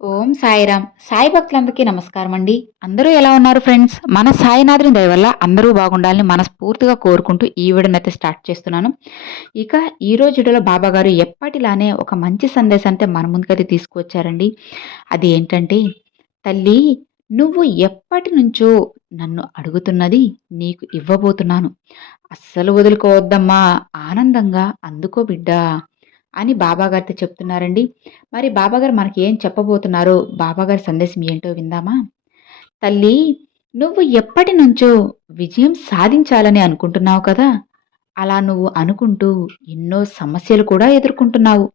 ఓం సాయిరామ్. సాయి భక్తులందరికీ నమస్కారం అండి. అందరూ ఎలా ఉన్నారు ఫ్రెండ్స్? మన సాయినాథుని దయవల్ల అందరూ బాగుండాలని మనస్ఫూర్తిగా కోరుకుంటూ ఈ వీడియోనైతే స్టార్ట్ చేస్తున్నాను. ఇక ఈ రోజు వీడియోలో బాబా గారు ఎప్పటిలానే ఒక మంచి సందేశాన్ని మన ముందుకైతే తీసుకువచ్చారండి. అది ఏంటంటే తల్లి నువ్వు ఎప్పటి నుంచో నన్ను అడుగుతున్నది నీకు ఇవ్వబోతున్నాను. అస్సలు వదులుకోవద్దమ్మా. ఆనందంగా అందుకో బిడ్డా. అని బాబాగారితో చెప్తున్నారండి. మరి బాబాగారు మనకి ఏం చెప్పబోతున్నారో బాబాగారి సందేశం ఏంటో విందామా? తల్లి నువ్వు ఎప్పటి నుంచో విజయం సాధించాలని అనుకుంటున్నావు కదా? అలా నువ్వు అనుకుంటూ ఎన్నో సమస్యలు కూడా ఎదుర్కొంటున్నావు.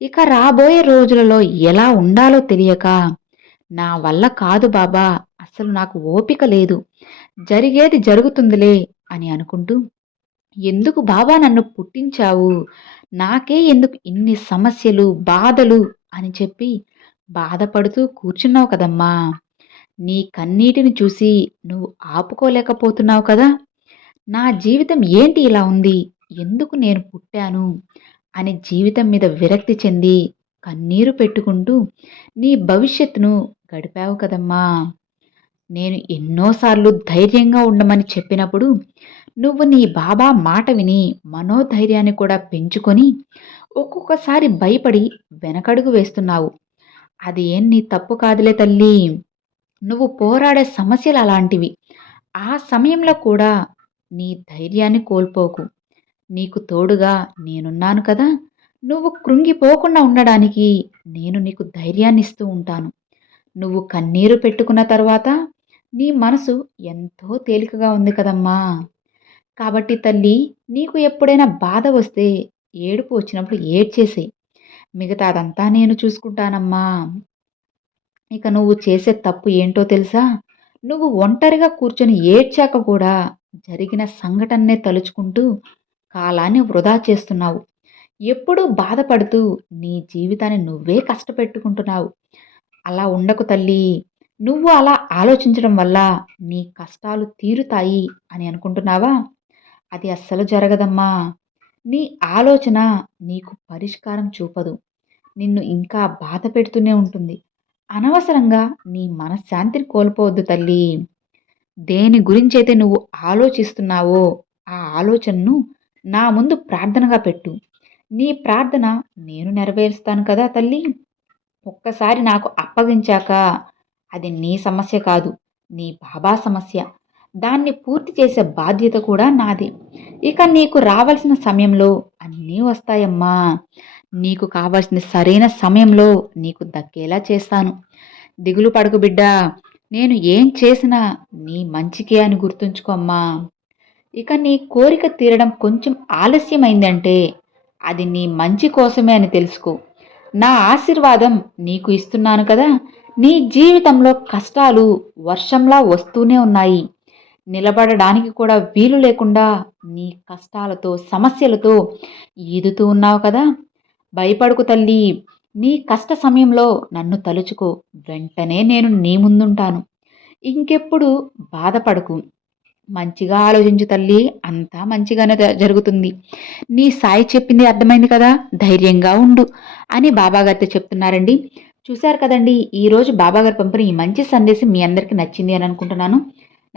ఇక రాబోయే రోజులలో ఎలా ఉండాలో తెలియక నా వల్ల కాదు బాబా అసలు నాకు ఓపిక లేదు జరిగేది జరుగుతుందిలే అని అనుకుంటూ ఎందుకు బాబా నన్ను పుట్టించావు? నాకే ఎందుకు ఇన్ని సమస్యలు బాధలు అని చెప్పి బాధపడుతూ కూర్చున్నావు కదమ్మా. నీ కన్నీటిని చూసి నువ్వు ఆపుకోలేకపోతున్నావు కదా. నా జీవితం ఏంటి ఇలా ఉంది? ఎందుకు నేను పుట్టాను? అని జీవితం మీద విరక్తి చెంది కన్నీరు పెట్టుకుంటూ నీ భవిష్యత్తును గడిపావు కదమ్మా. నేను ఎన్నోసార్లు ధైర్యంగా ఉండమని చెప్పినప్పుడు నువ్వు నీ బాబా మాట విని మనోధైర్యాన్ని కూడా పెంచుకొని ఒక్కొక్కసారి భయపడి వెనకడుగు వేస్తున్నావు. అది ఏం నీ తప్పు కాదులే తల్లి. నువ్వు పోరాడే సమస్యలు అలాంటివి. ఆ సమయంలో కూడా నీ ధైర్యాన్ని కోల్పోకు. నీకు తోడుగా నేనున్నాను కదా. నువ్వు కృంగిపోకుండా ఉండడానికి నేను నీకు ధైర్యాన్ని ఇస్తూ ఉంటాను. నువ్వు కన్నీరు పెట్టుకున్న తర్వాత నీ మనసు ఎంతో తేలికగా ఉంది కదమ్మా. కాబట్టి తల్లి నీకు ఎప్పుడైనా బాధ వస్తే ఏడుపు వచ్చినప్పుడు ఏడ్చేసే మిగతాదంతా నేను చూసుకుంటానమ్మా. ఇక నువ్వు చేసే తప్పు ఏంటో తెలుసా? నువ్వు ఒంటరిగా కూర్చొని ఏడ్చాక కూడా జరిగిన సంఘటననే తలుచుకుంటూ కాలాన్ని వృధా చేస్తున్నావు. ఎప్పుడూ బాధపడుతూ నీ జీవితాన్ని నువ్వే కష్టపెట్టుకుంటున్నావు. అలా ఉండకు తల్లి. నువ్వు అలా ఆలోచించడం వల్ల నీ కష్టాలు తీరుతాయి అని అనుకుంటున్నావా? అది అస్సలు జరగదమ్మా. నీ ఆలోచన నీకు పరిష్కారం చూపదు. నిన్ను ఇంకా బాధ పెడుతూనే ఉంటుంది. అనవసరంగా నీ మనశ్శాంతిని కోల్పోవద్దు తల్లి. దేని గురించైతే నువ్వు ఆలోచిస్తున్నావో ఆ ఆలోచనను నా ముందు ప్రార్థనగా పెట్టు. నీ ప్రార్థన నేను నెరవేరుస్తాను కదా తల్లి. ఒక్కసారి నాకు అప్పగించాక అది నీ సమస్య కాదు నీ బాబా సమస్య. దాన్ని పూర్తి చేసే బాధ్యత కూడా నాది. ఇక నీకు రావాల్సిన సమయంలో అన్నీ వస్తాయమ్మా. నీకు కావాల్సిన సరైన సమయంలో నీకు దక్కేలా చేస్తాను. దిగులు పడకు బిడ్డ. నేను ఏం చేసినా నీ మంచికే అని గుర్తుంచుకోమ్మా ఇక నీ కోరిక తీరడం కొంచెం ఆలస్యమైందంటే అది నీ మంచి కోసమే అని తెలుసుకో. నా ఆశీర్వాదం నీకు ఇస్తున్నాను కదా. నీ జీవితంలో కష్టాలు వర్షంలా వస్తూనే ఉన్నాయి. నిలబడడానికి కూడా వీలు లేకుండా నీ కష్టాలతో సమస్యలతో ఈదుతూ ఉన్నావు కదా. భయపడుకు తల్లి. నీ కష్ట సమయంలో నన్ను తలుచుకో. వెంటనే నేను నీ ముందుంటాను. ఇంకెప్పుడు బాధపడకు. మంచిగా ఆలోచించు తల్లి. అంతా మంచిగానే జరుగుతుంది. నీ సాయి చెప్పింది అర్థమైంది కదా. ధైర్యంగా ఉండు అని బాబాగారితో చెప్తున్నారండి. చూశారు కదండి ఈరోజు బాబాగారు పంపిన ఈ మంచి సందేశం మీ అందరికీ నచ్చింది అని అనుకుంటున్నాను.